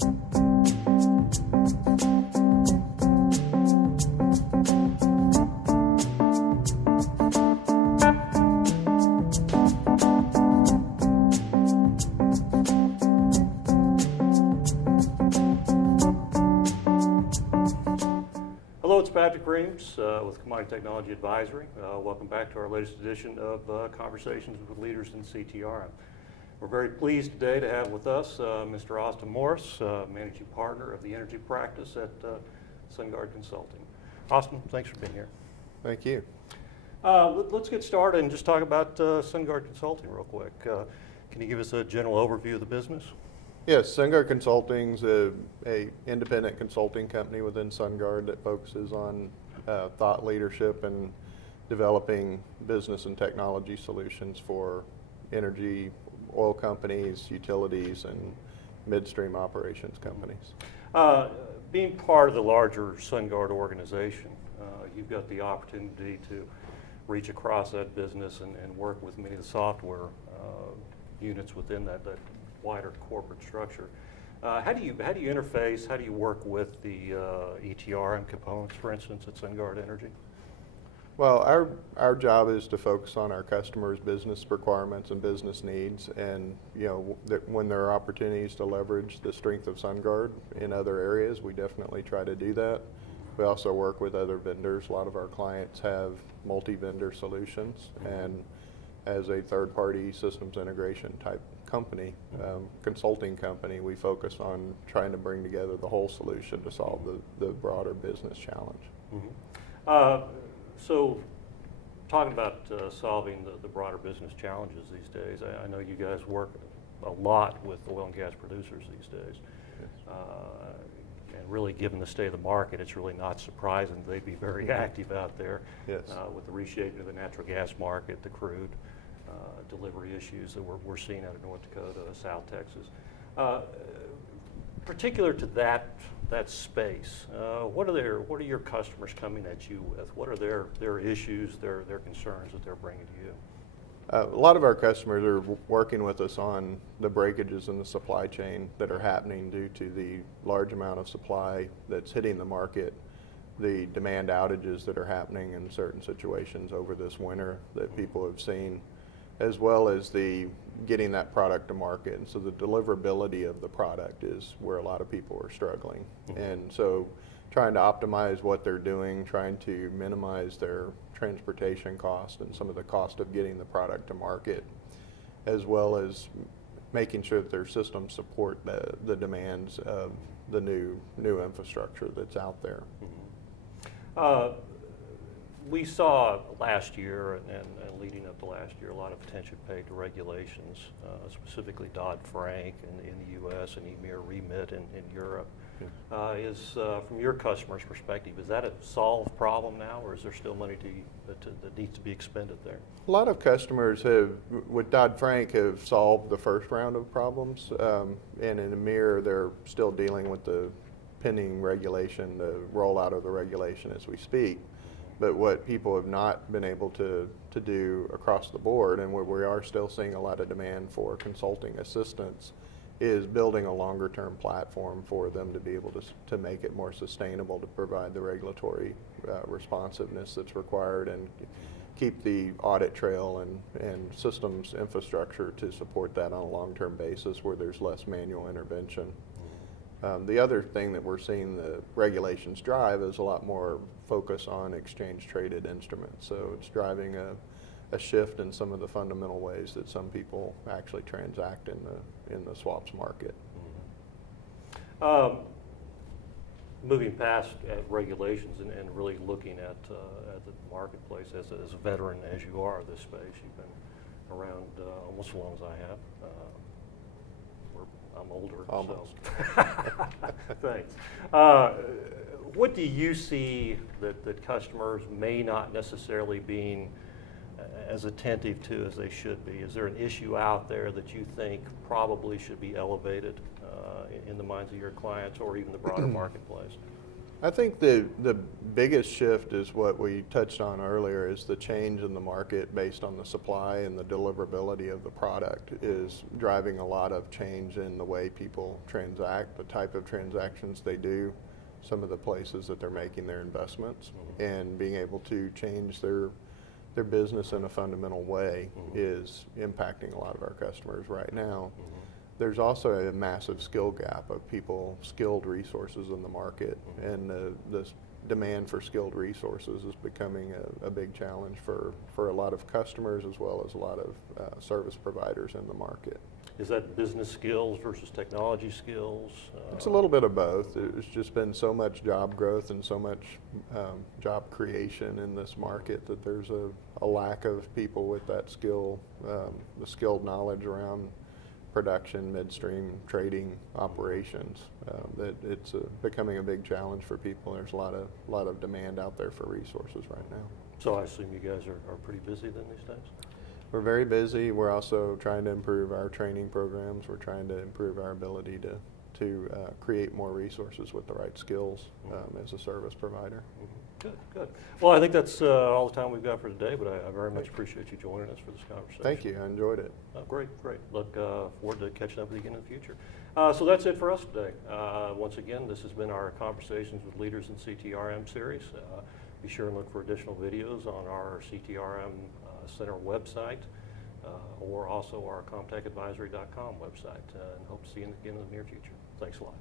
Hello, it's Patrick Reams with Commodity Technology Advisory. Welcome back to our latest edition of Conversations with Leaders in CTRM. We're very pleased today to have with us Mr. Austin Morris, Managing Partner of the Energy Practice at SunGard Consulting. Austin, thanks for being here. Thank you. Let's get started and just talk about SunGard Consulting real quick. Can you give us a general overview of the business? Yes, SunGard Consulting's a independent consulting company within SunGard that focuses on thought leadership and developing business and technology solutions for energy, oil companies, utilities, and midstream operations companies. Being part of the larger SunGard organization, you've got the opportunity to reach across that business and work with many of the software units within that wider corporate structure. How do you interface? How do you work with the ETRM components, for instance, at SunGard Energy? Well, our job is to focus on our customers' business requirements and business needs, and when there are opportunities to leverage the strength of SunGard in other areas, we definitely try to do that. We also work with other vendors. A lot of our clients have multi-vendor solutions, and as a third-party systems integration type company, consulting company, we focus on trying to bring together the whole solution to solve the broader business challenge. Mm-hmm. So talking about solving the broader business challenges these days, I know you guys work a lot with oil and gas producers these days. Yes. And really, given the state of the market, it's really not surprising they'd be very active out there. Yes. With the reshaping of the natural gas market, the crude delivery issues that we're seeing out of North Dakota, South Texas. Particular to that space, what are your customers coming at you with? What are their issues, their concerns that they're bringing to you? A lot of our customers are working with us on the breakages in the supply chain that are happening due to the large amount of supply that's hitting the market, the demand outages that are happening in certain situations over this winter that people have seen, as well as the getting that product to market. And so the deliverability of the product is where a lot of people are struggling. Mm-hmm. And so trying to optimize what they're doing, trying to minimize their transportation cost and some of the cost of getting the product to market, as well as making sure that their systems support the demands of the new infrastructure that's out there. Mm-hmm. We saw last year and leading up to last year a lot of attention paid to regulations, specifically Dodd-Frank in the U.S. and EMIR remit in Europe. Yeah. From your customer's perspective, is that a solved problem now, or is there still money that needs to be expended there? A lot of customers with Dodd-Frank, have solved the first round of problems, and in EMIR they're still dealing with the pending regulation, the rollout of the regulation as we speak. But what people have not been able to do across the board, and where we are still seeing a lot of demand for consulting assistance, is building a longer term platform for them to be able to make it more sustainable, to provide the regulatory responsiveness that's required, and keep the audit trail and systems infrastructure to support that on a long term basis where there's less manual intervention. The other thing that we're seeing the regulations drive is a lot more focus on exchange traded instruments. So it's driving a shift in some of the fundamental ways that some people actually transact in the swaps market. Mm-hmm. Moving past regulations and really looking at the marketplace as a veteran as you are of this space, you've been around almost as long as I have. I'm older. Almost. So. Thanks. What do you see that customers may not necessarily being as attentive to as they should be? Is there an issue out there that you think probably should be elevated in the minds of your clients or even the broader marketplace? I think the biggest shift is what we touched on earlier, is the change in the market based on the supply and the deliverability of the product is driving a lot of change in the way people transact, the type of transactions they do, some of the places that they're making their investments, and being able to change their business in a fundamental way is impacting a lot of our customers right now. There's also a massive skill gap of people, skilled resources in the market, and the demand for skilled resources is becoming a big challenge for a lot of customers as well as a lot of service providers in the market. Is that business skills versus technology skills? It's a little bit of both. There's just been so much job growth and so much job creation in this market that there's a lack of people with that skill, the skilled knowledge around production, midstream, trading, operations. That it's becoming a big challenge for people. There's a lot of demand out there for resources right now. So I assume you guys are pretty busy then these days? We're very busy. We're also trying to improve our training programs. We're trying to improve our ability to create more resources with the right skills as a service provider. Good, good. Well, I think that's all the time we've got for today, but I very much appreciate you joining us for this conversation. Thank you. I enjoyed it. Great, great. Look forward to catching up with you again in the future. So that's it for us today. Once again, this has been our Conversations with Leaders in CTRM series. Be sure and look for additional videos on our CTRM Center website or also our comtechadvisory.com website. And hope to see you again in the near future. Thanks a lot.